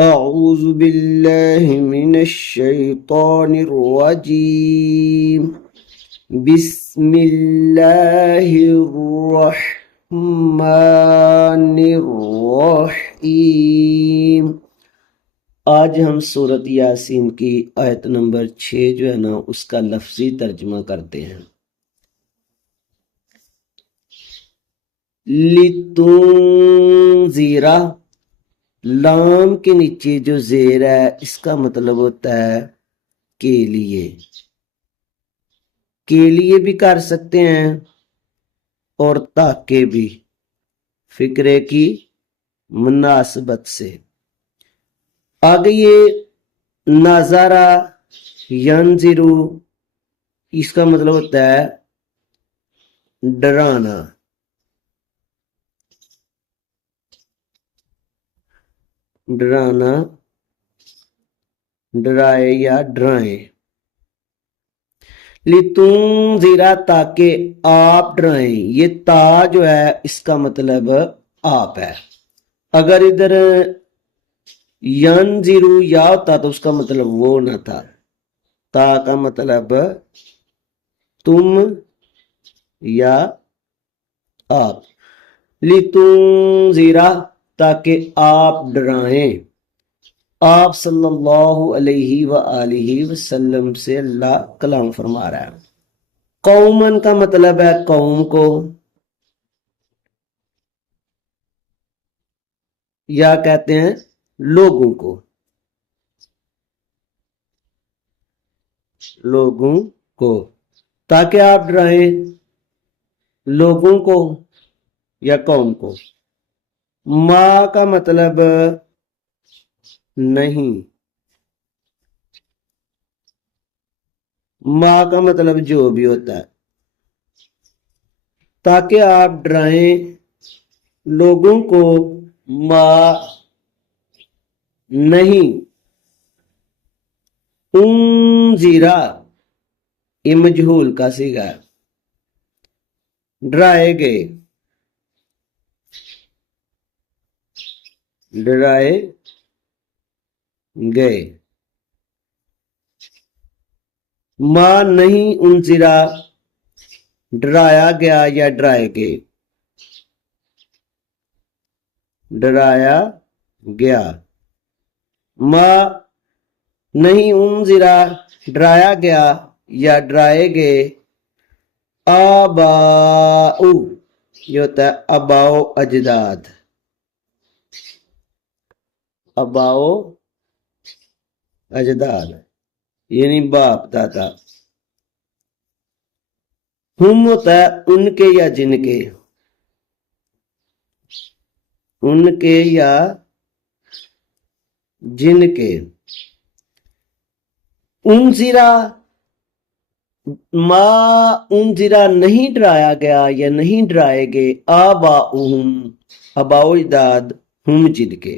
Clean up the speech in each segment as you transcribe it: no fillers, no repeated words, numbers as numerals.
أعوذ بالله من الشيطان الرجيم بسم الله الرحمن الرحیم۔ آج ہم سورۃ یاسین کی آیت نمبر 6 جو ہے نا اس کا لفظی ترجمہ کرتے ہیں۔ لِتُنذِرَ، لام کے نیچے جو زیر ہے اس کا مطلب ہوتا ہے کے لیے بھی کر سکتے ہیں اور تاکہ بھی، فکرے کی مناسبت سے۔ آگے یہ نظارہ ینظرو، اس کا مطلب ہوتا ہے ڈرانا، ڈرائے یا ڈرائیں۔ لِتُنذِرَ، تاکہ آپ ڈرائیں، یہ تا جو ہے اس کا مطلب آپ ہے۔ اگر ادھر ینذرو یا ہوتا تو اس کا مطلب وہ نہ تھا، تا کا مطلب تم یا آپ۔ لِتُنذِرَ، تاکہ آپ ڈرائیں، آپ صلی اللہ علیہ وآلہ وسلم سے اللہ کلام فرما رہا ہے۔ قومن کا مطلب ہے قوم کو، یا کہتے ہیں لوگوں کو، تاکہ آپ ڈرائیں لوگوں کو یا قوم کو۔ ما کا مطلب نہیں، ما کا مطلب جو بھی ہوتا ہے، تاکہ آپ ڈرائیں لوگوں کو، ما نہیں۔ انذرا، یہ مجہول کا صیغہ ہے، ڈرائے گئے۔ ما نہیں، انذرا ڈرایا گیا یا ڈرائے گیا۔ ما نہیں، انذرا ڈرایا گیا یا ڈرائے گئے۔ آباؤ، یہ ہوتا ہے اباؤ اجداد، اباؤ اجداد یعنی باپ دادا۔ ہم ہوتا ہے ان کے یا جن کے، ان کے یا جن کے۔ انذرا، ما انذرا نہیں ڈرایا گیا یا نہیں ڈرائے گئے۔ آباؤہم، اباؤ اجداد، ہم جن کے۔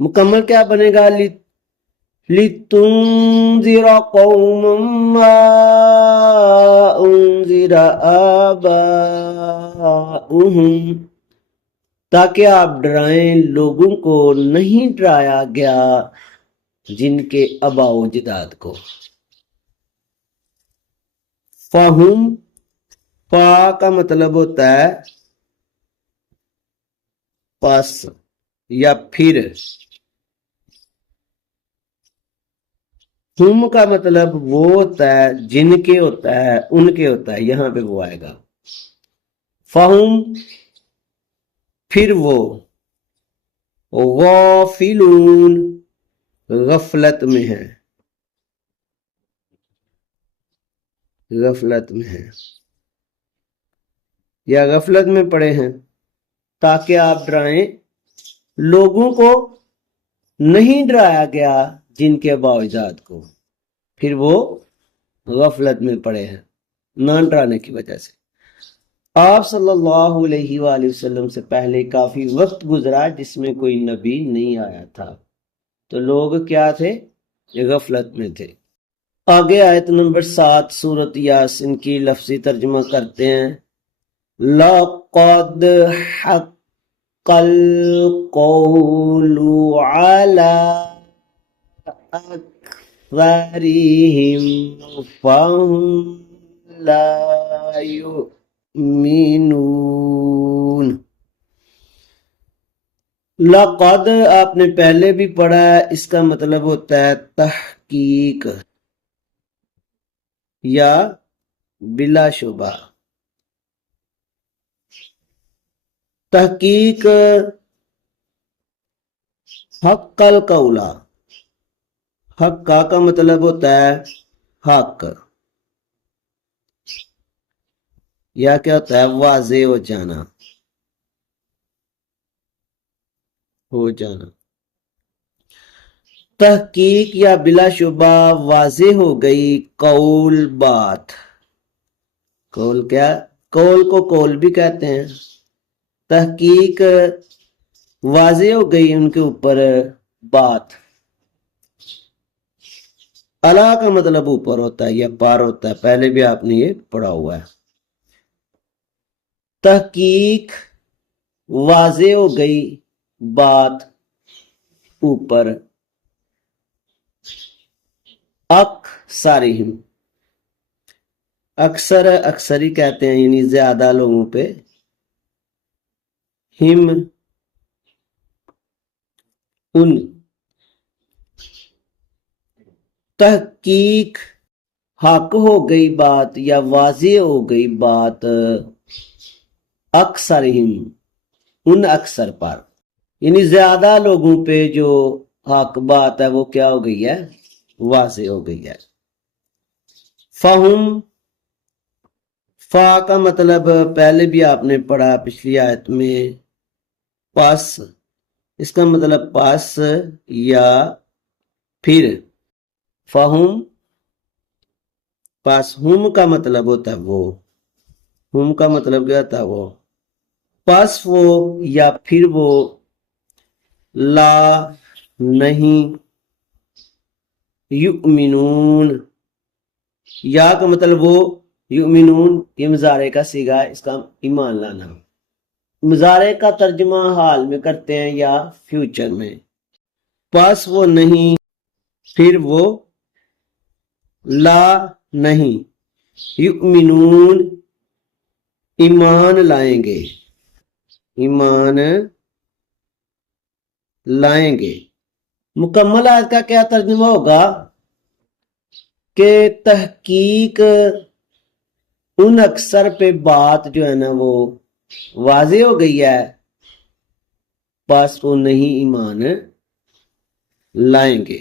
مکمل کیا بنے گا؟ لِتُنذِرَ قَوْمًا مَّا أُنذِرَ آبَاؤُهُمْ، تاکہ آپ ڈرائیں لوگوں کو نہیں ڈرایا گیا جن کے اباء و اجداد کو۔ فَهُمْ، فا کا مطلب ہوتا ہے پس یا پھر۔ ہم کا مطلب وہ ہوتا ہے جن کے ہوتا ہے، ان کے ہوتا ہے، یہاں پہ وہ آئے گا۔ فہم، پھر وہ، غافلون، غفلت میں ہے، یا غفلت میں پڑے ہیں۔ تاکہ آپ ڈرائیں لوگوں کو نہیں ڈرایا گیا جن کے اباء و اجداد کو، پھر وہ غفلت میں پڑے ہیں نہ ڈرانے کی وجہ سے۔ آپ صلی اللہ علیہ وآلہ وسلم سے پہلے کافی وقت گزرا جس میں کوئی نبی نہیں آیا تھا، تو لوگ کیا تھے؟ غفلت میں تھے۔ آگے آیت نمبر 7 سورۃ یاسین کی لفظی ترجمہ کرتے ہیں۔ لَقَدْ حَقَّ القول على أكثرهم فهم لا يؤمنون. لقد آپ نے پہلے بھی پڑھا ہے، اس کا مطلب ہوتا ہے تحقیق یا بلا شبہ. تحقیق حق القولا، حق کا مطلب ہوتا ہے حق، یا کیا ہوتا ہے واضح ہو جانا، تحقیق یا بلا شبہ واضح ہو گئی قول بات. قول کیا؟ قول کو قول بھی کہتے ہیں. تحقیق واضح ہو گئی ان کے اوپر بات. اعلیٰ کا مطلب اوپر ہوتا ہے یا پار ہوتا ہے، پہلے بھی آپ نے یہ پڑھا ہوا ہے. تحقیق واضح ہو گئی بات اوپر اکثرہم، اکثر اکثری کہتے ہیں یعنی زیادہ لوگوں پہ. ہم ان. تحقیق حق ہو گئی بات یا واضح ہو گئی بات اکثرہم، ان اکثر پر، یعنی زیادہ لوگوں پہ جو حق بات ہے وہ کیا ہو گئی ہے؟ واضح ہو گئی ہے. فہم، فا کا مطلب پہلے بھی آپ نے پڑھا پچھلی آیت میں پس، اس کا مطلب پس یا پھر. فہم پس، ہم کا مطلب ہوتا ہے وہ، ہم کا مطلب کیا ہوتا ہے وہ، پس وہ یا پھر وہ، لا نہیں، یؤمنون، یا کا مطلب وہ، یؤمنون یہ مضارع کا صیغہ ہے، اس کا ایمان لانا. مضارع کا ترجمہ حال میں کرتے ہیں یا فیوچر میں. پس وہ نہیں، پھر وہ، لا نہیں، یؤمنون ایمان لائیں گے، ایمان لائیں گے. مکمل آیت کا کیا ترجمہ ہوگا کہ تحقیق ان اکثر پہ بات جو ہے نا وہ واضح ہو گئی ہے، بس وہ نہیں ایمان لائیں گے.